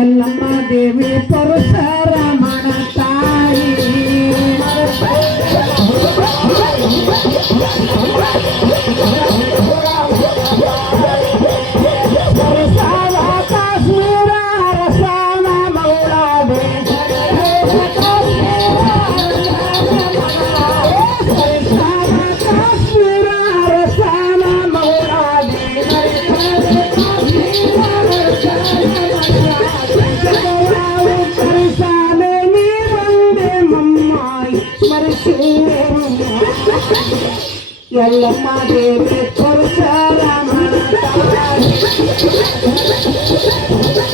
Yellamma Devi Parashuram Thank you.